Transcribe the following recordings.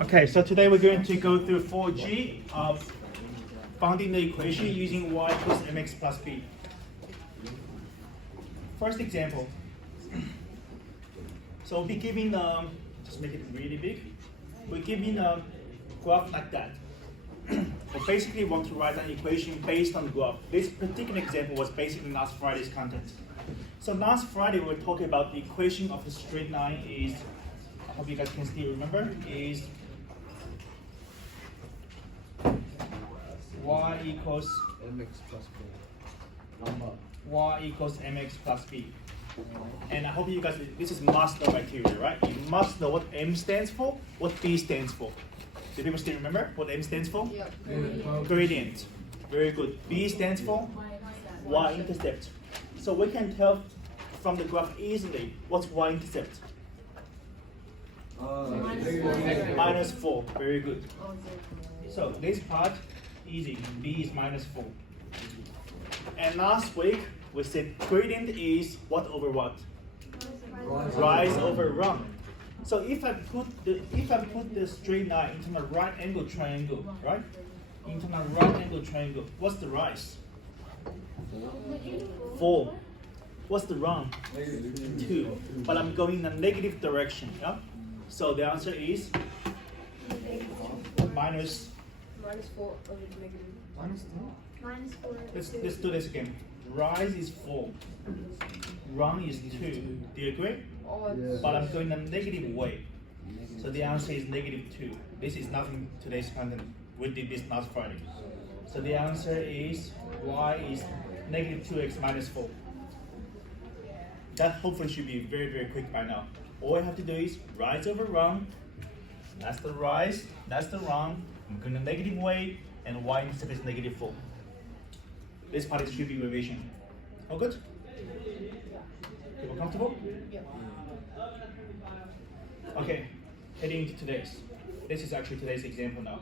Okay, so today we're going to go through 4G of finding the equation using y equals mx plus b. First example. So we'll be given, just make it really big. We're given a graph like that. We basically want to write an equation based on the graph. This particular example was basically last Friday's content. So last Friday we were talking about the equation of the straight line is, I hope you guys can still remember, is y equals mx plus b. y equals mx plus b. And I hope you guys, this is must know criteria, right? You must know what m stands for, what b stands for. Do people still remember what m stands for? Yeah. Gradient. Very good. B stands for y-intercept. So we can tell from the graph easily what's y-intercept. Minus 4. Very good. So this part, easy. B is minus 4. And last week we said gradient is what over what? Rise over run. So if I put the straight line into my right angle triangle, right? Into my right angle triangle, what's the rise? 4. What's the run? 2. But I'm going in a negative direction, yeah? So the answer is minus. Minus 4 over negative. Minus 4. Let's do this again. Rise is 4. Run is 2. Do you agree? Yes. But I'm going in a negative way. So the answer is negative 2. This is nothing today's content. We did this last Friday. So the answer is y is negative 2x minus 4. That hopefully should be very, very quick by now. All I have to do is rise over run. That's the rise, that's the run. I'm going in a negative way, and y-intercept is negative 4. This part should be revision. All good? People comfortable? Okay, heading into today's. This is actually today's example now.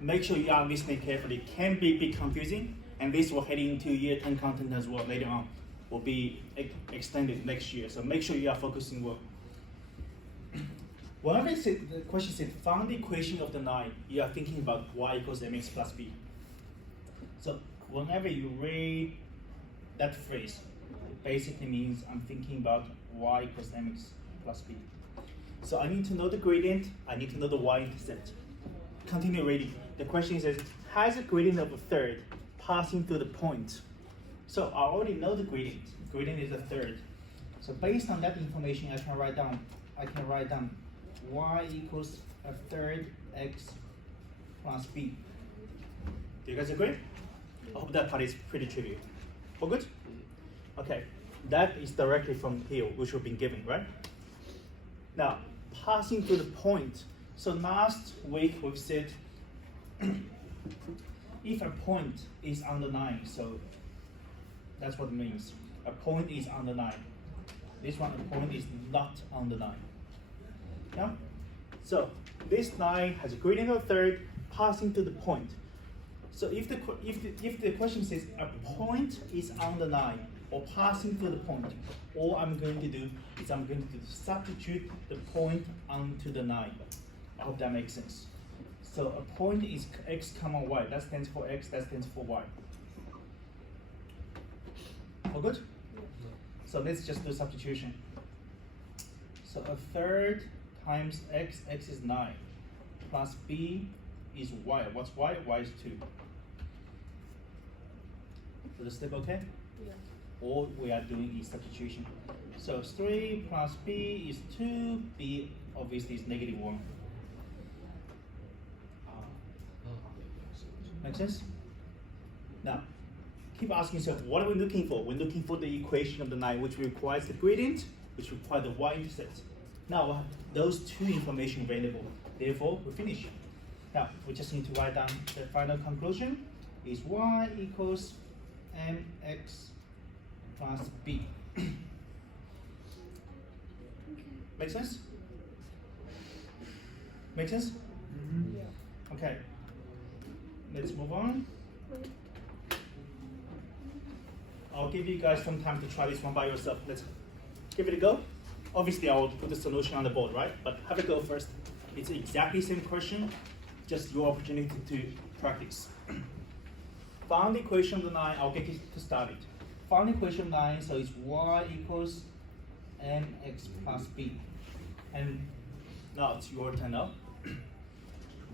Make sure you are listening carefully. It can be a bit confusing, and this will head into year 10 content as well later on. Will be extended next year, so make sure you are focusing well. Whenever the question said find the equation of the line, you are thinking about y equals mx plus b. So whenever you read that phrase, it basically means I'm thinking about y equals mx plus b. So I need to know the gradient, I need to know the y-intercept. Continue reading. The question says, has a gradient of a third passing through the point? So I already know the gradient. Gradient is a third. So based on that information, I can write down y equals a third x plus b. Do you guys agree? I hope that part is pretty trivial. All good? Okay, that is directly from here, which we've been given, right? Now, passing through the point. So last week we've said if a point is on the line, so that's what it means. A point is on the line. This one, a point is not on the line. Yeah? So this line has a gradient of a third passing through the point. So if the question says a point is on the line or passing through the point, all I'm going to do is I'm going to substitute the point onto the line. I hope that makes sense. So a point is x comma y. That stands for x, that stands for y. All good? So let's just do substitution. So a third times x, x is 9, plus b is y. What's y? Y is 2. So the step okay? Yeah. All we are doing is substitution. So 3 plus b is 2, b obviously is negative 1. Make sense? Now, keep asking yourself, what are we looking for? We're looking for the equation of the line, which requires the gradient, which requires the y-intercept. Now, we have those two information available. Therefore, we finish. Now, we just need to write down the final conclusion is y equals mx plus b. Make sense? Make sense? Yeah. Okay. Let's move on. I'll give you guys some time to try this one by yourself. Let's give it a go. obviously I will put the solution on the board, right? But have a go first. It's exactly the same question, just your opportunity to practice. Found the equation of the 9, I'll get you to start it. Found the equation of 9, so it's y equals mx plus b. And now it's your turn now.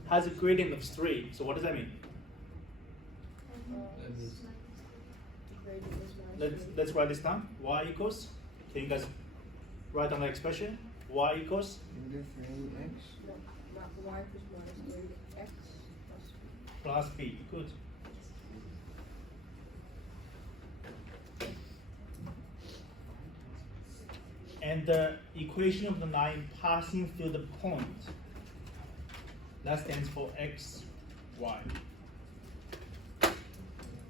Has a gradient of 3, so what does that mean? Gradient is minus three. Let's write this down. Y equals, can you guys write down the expression? Y equals Negative 3x. No, not y equals minus 3, x plus plus b. Good. And the equation of the 9 passing through the point, that stands for x, y.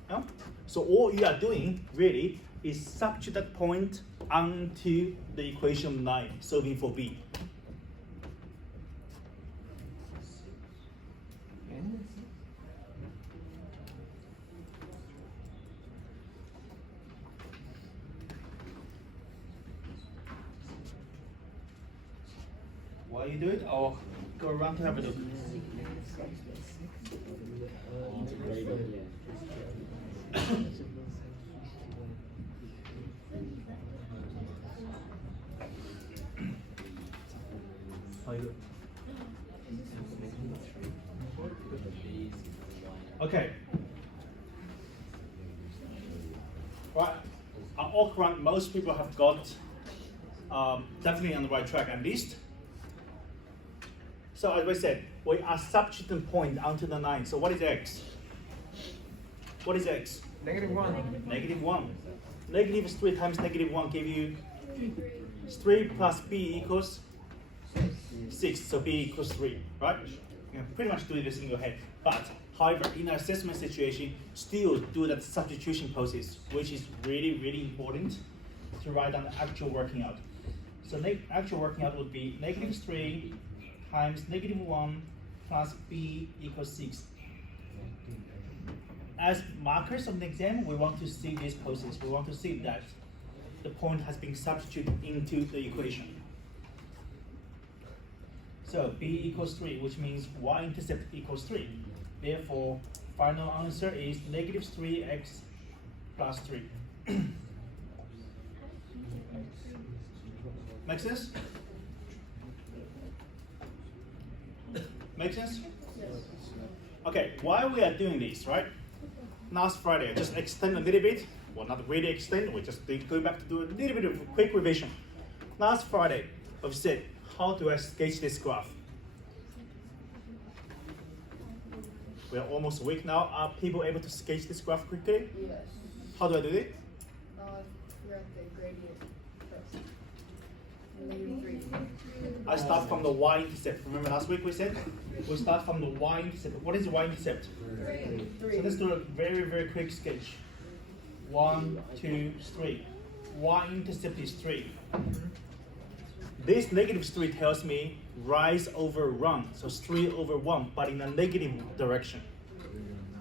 Yeah? So all you are doing really is substitute that point onto the equation of 9, solving for b. While you do it, I'll go around to have a look. How you doing? Okay. Right. All correct. Most people have got definitely on the right track at least. So as I said, we are substituting point onto the 9. So what is x? What is x? Negative 1. Negative 1. Negative 3 times negative 1 give you 3 plus b equals 6. So b equals 3, right? You can pretty much do this in your head. But however, in an assessment situation, still do that substitution process, which is really, really important to write down the actual working out. So actual working out would be negative 3 times negative 1 plus b equals 6. As markers of the exam, we want to see this process. We want to see that the point has been substituted into the equation. So b equals 3, which means y-intercept equals 3. Therefore, final answer is negative 3x plus 3. Make sense? Make sense? yes. Okay, while we are doing this, right? Last Friday, I just extend a little bit. Well, not really extend, we just go back to do a little bit of a quick revision. Last Friday, I've said, how do I sketch this graph? We are almost a week now. Are people able to sketch this graph quickly? Yes. How do I do it? Figure out the gradient first. Negative 3. I start from the y-intercept. Remember last week we said? We start from the y-intercept. What is the y-intercept? 3. So let's do a very, very quick sketch. 1, 2, 3. Y-intercept is 3. This negative 3 tells me rise over run. So it's 3 over 1, but in a negative direction.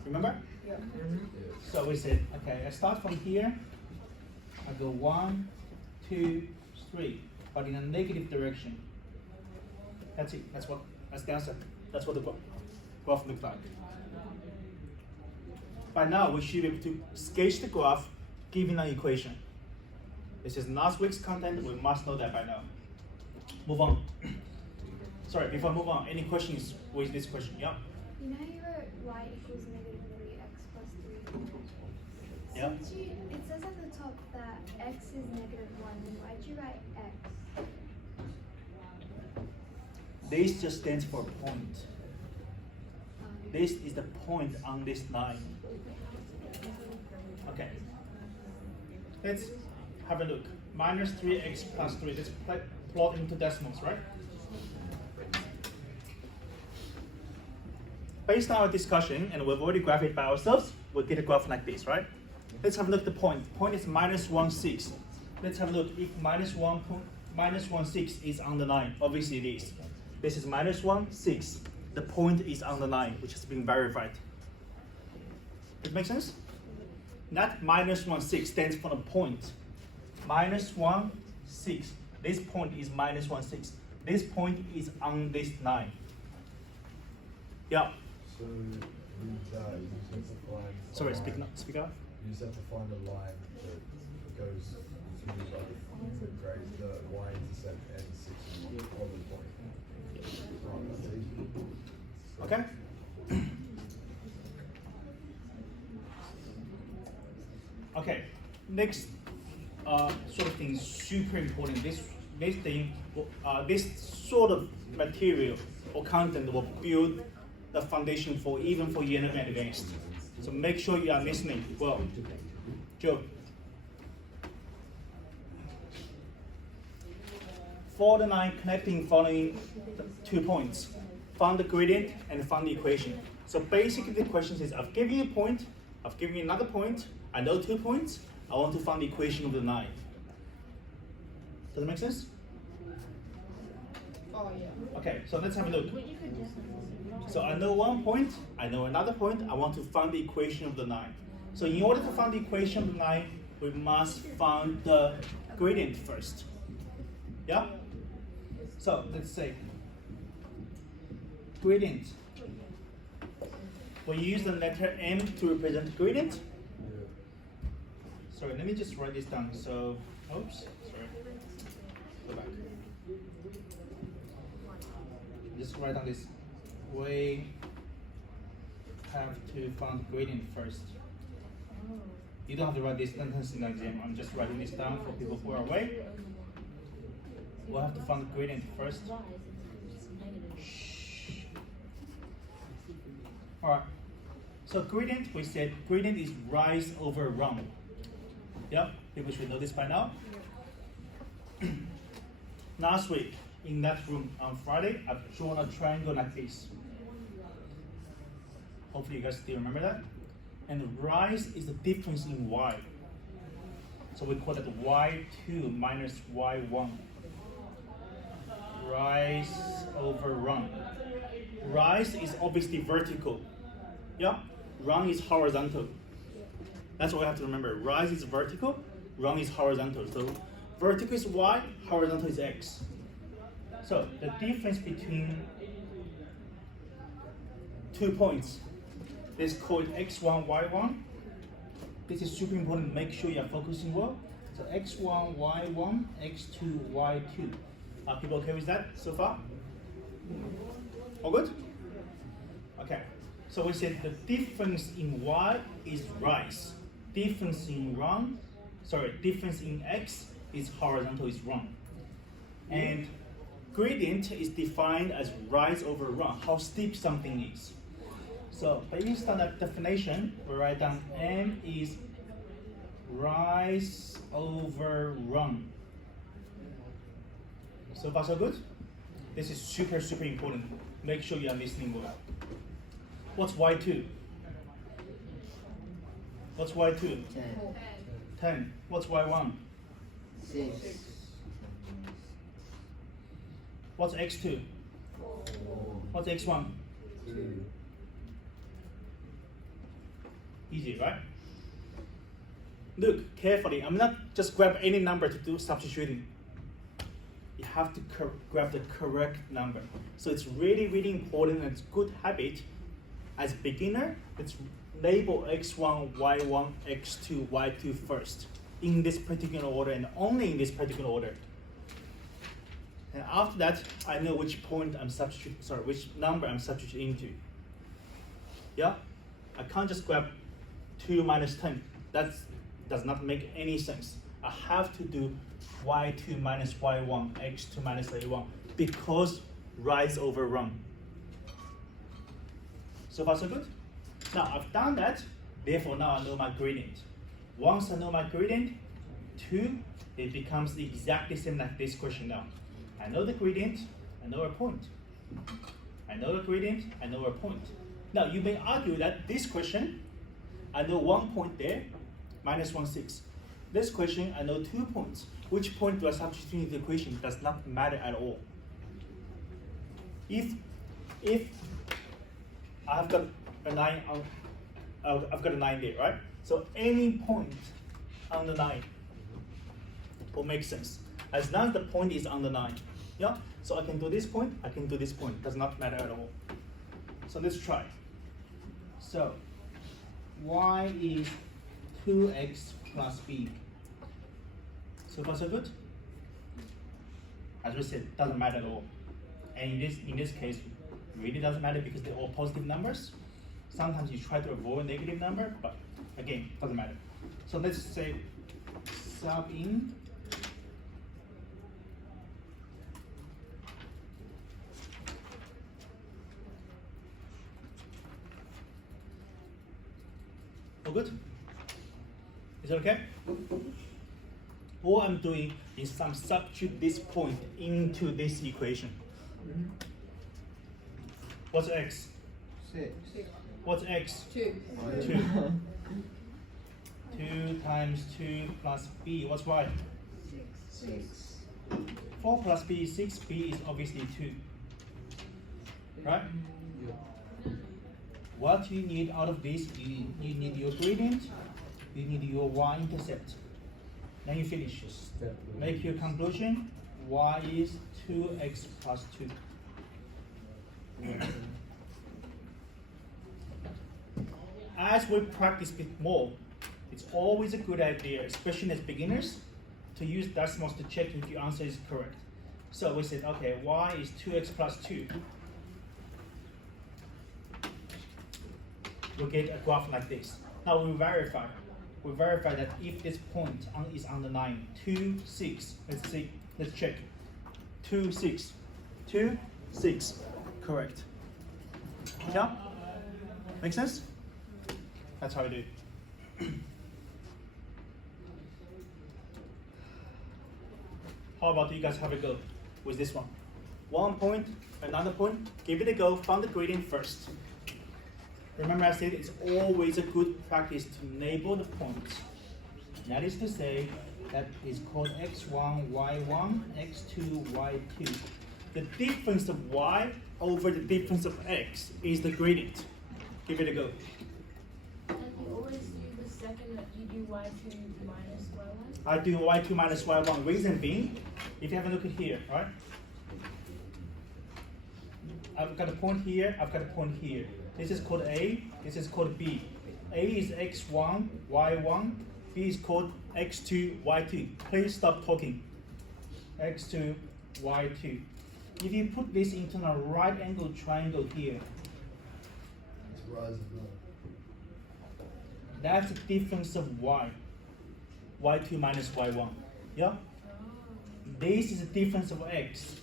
Remember? Yeah. So we said, okay, I start from here. I go 1, 2, 3, but in a negative direction. That's it. That's the answer. That's what the graph looks like. By now, we should be able to sketch the graph given an equation. This is last week's content. We must know that by now. Move on. Sorry, before I move on, any questions with this question? Yeah? You know how you wrote y equals negative 3x plus 3? Yeah. Since it says at the top that x is negative 1, then why'd you write x? This just stands for point. This is the point on this line. Okay. Let's have a look. Minus 3x plus 3. Let's plot into decimals, right? Based on our discussion, and we've already graphed it by ourselves, we'll get a graph like this, right? Let's have a look at the point. Point is minus 1, 6. Let's have a look if minus 1, 6 is on the line. Obviously it is. This is minus 1, 6. The point is on the line, which has been verified. Does it make sense? That minus 1, 6 stands for the point. Minus 1, 6. This point is minus 1, 6. This point is on this line. Yeah. So with that, you just have to find. Sorry, a speak line- up. Speak up. You just have to find a line that goes to both the y-intercept and 6 of the point. Right, that's easy. Okay. Okay. Next, sort of thing super important. This sort of material or content will build the foundation for even for Yen and advanced. So make sure you are listening well. Joe. For the line connecting following 2 points, find the gradient and find the equation. So basically the question is, I've given you a point, I've given you another point, I know 2 points, I want to find the equation of the line. Does that make sense? Oh, yeah. Okay, so let's have a look. So I know 1 point, I know another point, I want to find the equation of the line. So in order to find the equation of the line, we must find the gradient first. Yeah? So let's say gradient. We use the letter M to represent gradient. Sorry, let me just write this down. So, oops, sorry. Go back. Just write down this. We have to find gradient first. You don't have to write this sentence in the exam. I'm just writing this down for people who are away. We'll have to find the gradient first. Alright. So gradient, we said gradient is rise over run. Yeah, people should know this by now. Last week, in that room on Friday, I've drawn a triangle like this. Hopefully you guys still remember that. And the rise is the difference in y. So we call that y2 minus y1. Rise over run. Rise is obviously vertical. Yeah? Run is horizontal. That's what we have to remember. Rise is vertical, run is horizontal. So vertical is y, horizontal is x. So the difference between 2 points is called x1, y1. This is super important. Make sure you are focusing well. So x1, y1, x2, y2. Are people okay with that so far? All good? Okay. So we said the difference in y is rise. Difference in difference in x is horizontal, is run. And gradient is defined as rise over run, how steep something is. So based on that definition, we write down M is rise over run. So far so good? This is super, super important. Make sure you are listening well. What's y2? What's y2? 10, 10. What's y1? 6, What's x2? What's x1? 2. Easy, right? Look carefully. I'm not just grab any number to do substituting. You have to grab the correct number. So it's really, really important, and it's good habit. As a beginner, let's label x1, y1, x2, y2 first in this particular order and only in this particular order. And after that, I know which which number I'm substituting into. Yeah? I can't just grab 2 minus 10. That does not make any sense. I have to do y2 minus y1, x2 minus a1, because rise over run. So far so good? Now I've done that, therefore now I know my gradient. Once I know my gradient, 2, it becomes exactly the same like this question now. I know the gradient, I know a point. I know the gradient, I know a point. Now you may argue that this question, I know 1 point there, minus 1, 6. This question, I know 2 points. Which point do I substitute into the equation? Does not matter at all. If I've got a 9 on, I've got a 9 there, right? So any point on the 9 will make sense. as long as the point is on the line. Yeah? So I can do this point, I can do this point. Does not matter at all. So let's try. So y is 2x plus b. So far so good? As we said, doesn't matter at all. And in this case, really doesn't matter because they're all positive numbers. Sometimes you try to avoid negative number, but again, doesn't matter. So let's say sub in all good? Is it okay? All I'm doing is I'm substitute this point into this equation. What's x? 6. What's x? 2. 2. 2 times 2 plus b. What's y? 6. 4 plus b is 6. b is obviously 2. Right? What you need out of this, you need your gradient, you need your y-intercept. Then you finish. Make your conclusion, y is 2x plus 2. As we practice a bit more, it's always a good idea, especially as beginners, to use decimals to check if your answer is correct. So we said, okay, y is 2x plus 2. We'll get a graph like this. Now we verify. We verify that if this point is on the line 2, 6. Let's see. Let's check. 2, 6. 2, 6. Correct. Yeah? Make sense? That's how we do it. How about you guys have a go with this one? One point, another point. Give it a go. Find the gradient first. Remember I said it's always a good practice to label the points. That is to say, that is called x1, y1, x2, y2. The difference of y over the difference of x is the gradient. Give it a go. And you always do the second that you do y2 minus y1? I do y2 minus y1. Reason being, if you have a look at here, right? I've got a point here, I've got a point here. This is called A, this is called B. A is x1, y1, B is called x2, y2. Please stop talking. x2, y2. If you put this into a right angle triangle here, It's rise and fall. that's the difference of y. y2 minus y1. Yeah? This is the difference of x.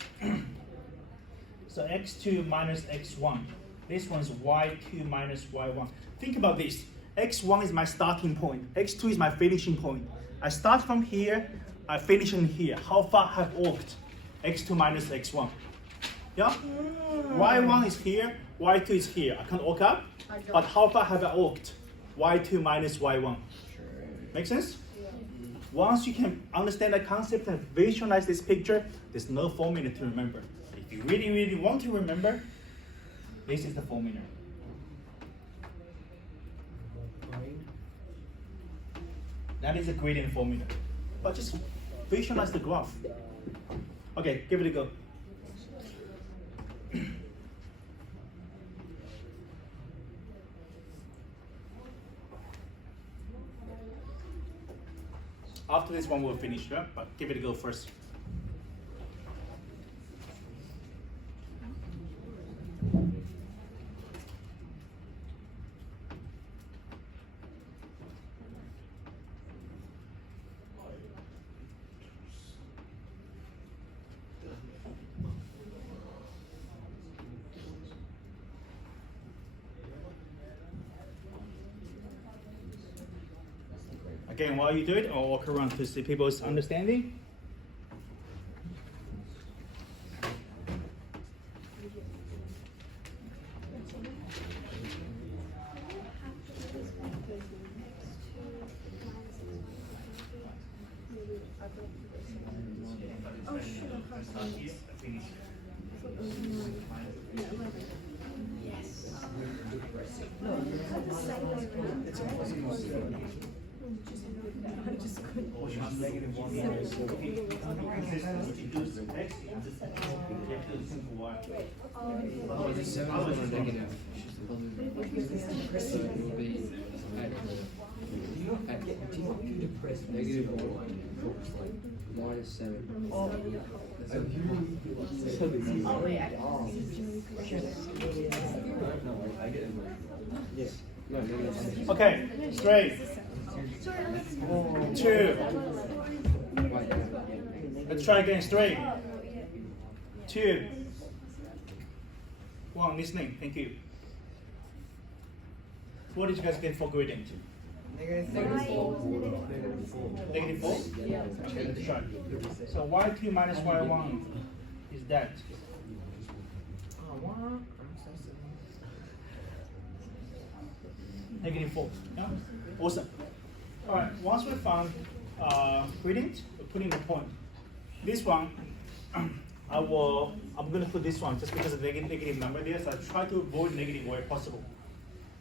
So x2 minus x1. This one is y2 minus y1. Think about this. x1 is my starting point. x2 is my finishing point. I start from here, I finish in here. How far have I walked? x2 minus x1. Yeah? y1 is here, y2 is here. I can't walk up, but how far have I walked? y2 minus y1. Make sense? Once you can understand the concept and visualize this picture, there's no formula to remember. If you really, really want to remember, this is the formula. That is a gradient formula. But just visualize the graph. Okay, give it a go. After this one, we'll finish, yeah? But give it a go first. Again, while you do it, I'll walk around to see people's understanding. Oh, shoot, I can't see it. Yes. No, you have the same way around. Negative 1 Yeah. minus If you can't be consistent, what you do is x, you have to do the same for y. Oh, the 7 is on a negative. So it will be at negative 1 minus 7. Yes. No, negative 6. Okay, straight. 2. Let's try again, straight. 2. 1, listening, thank you. What did you guys get for gradient? Negative 4. Negative 4? Okay, let's try. So y2 minus y1 is that. Negative 4. Yeah? Awesome. Alright, once we found gradient, we're putting the point. This one, I'm going to put this one just because of the negative number there, so I try to avoid negative where possible.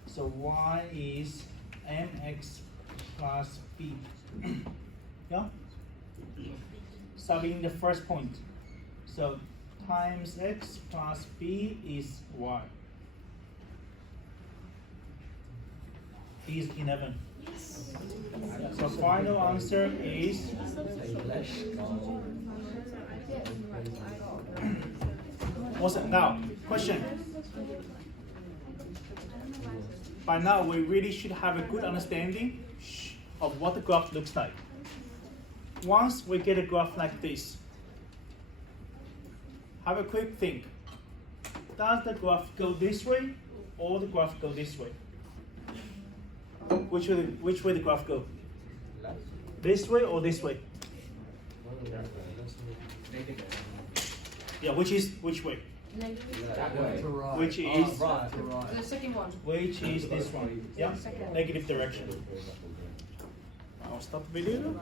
So y is mx plus b. Yeah? Subbing the first point. So times x plus b is y. Is 11. So final answer is awesome. Now, question. By now, we really should have a good understanding of what the graph looks like. Once we get a graph like this, have a quick think. Does the graph go this way or the graph go this way? Which way the graph go? This way or this way? Yeah, which way? Negative. That way. Which is The second one. which is this one? Yeah, negative direction. I'll stop the video.